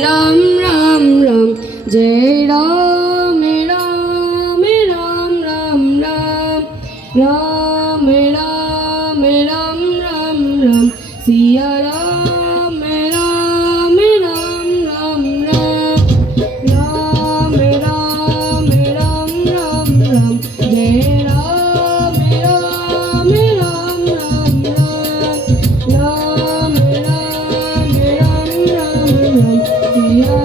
राम राम राम जय राम राम राम राम राम राम राम राम राम राम सिया राम राम राम राम राम राम राम राम राम राम जय राम राम राम राम राम राम राम राम राम राम सिया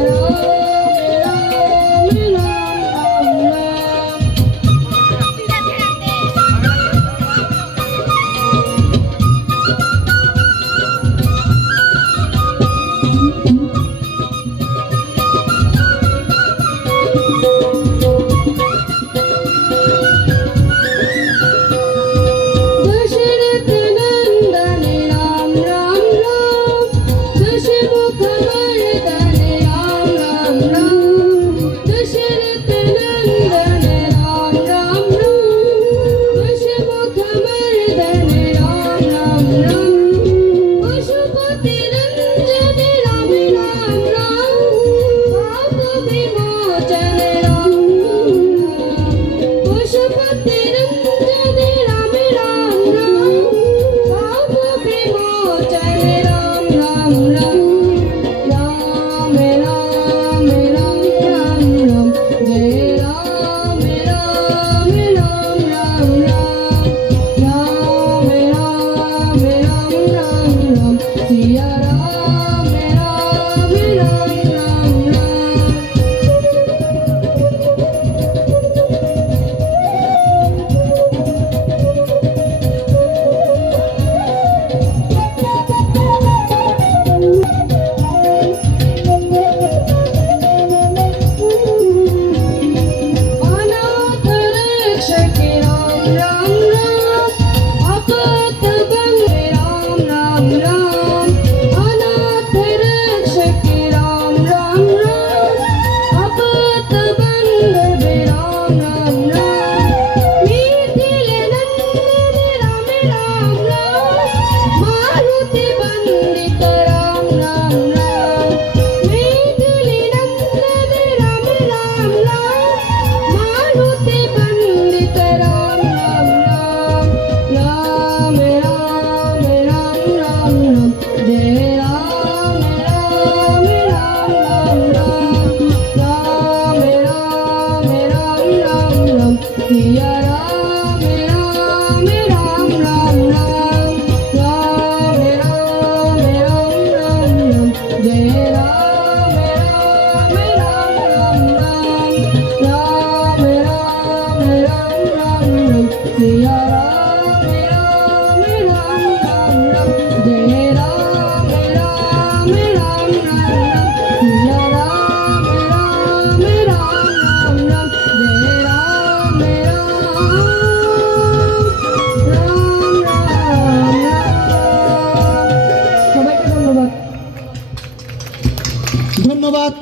ধন্যবাদ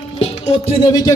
অত্রি দেবীকে।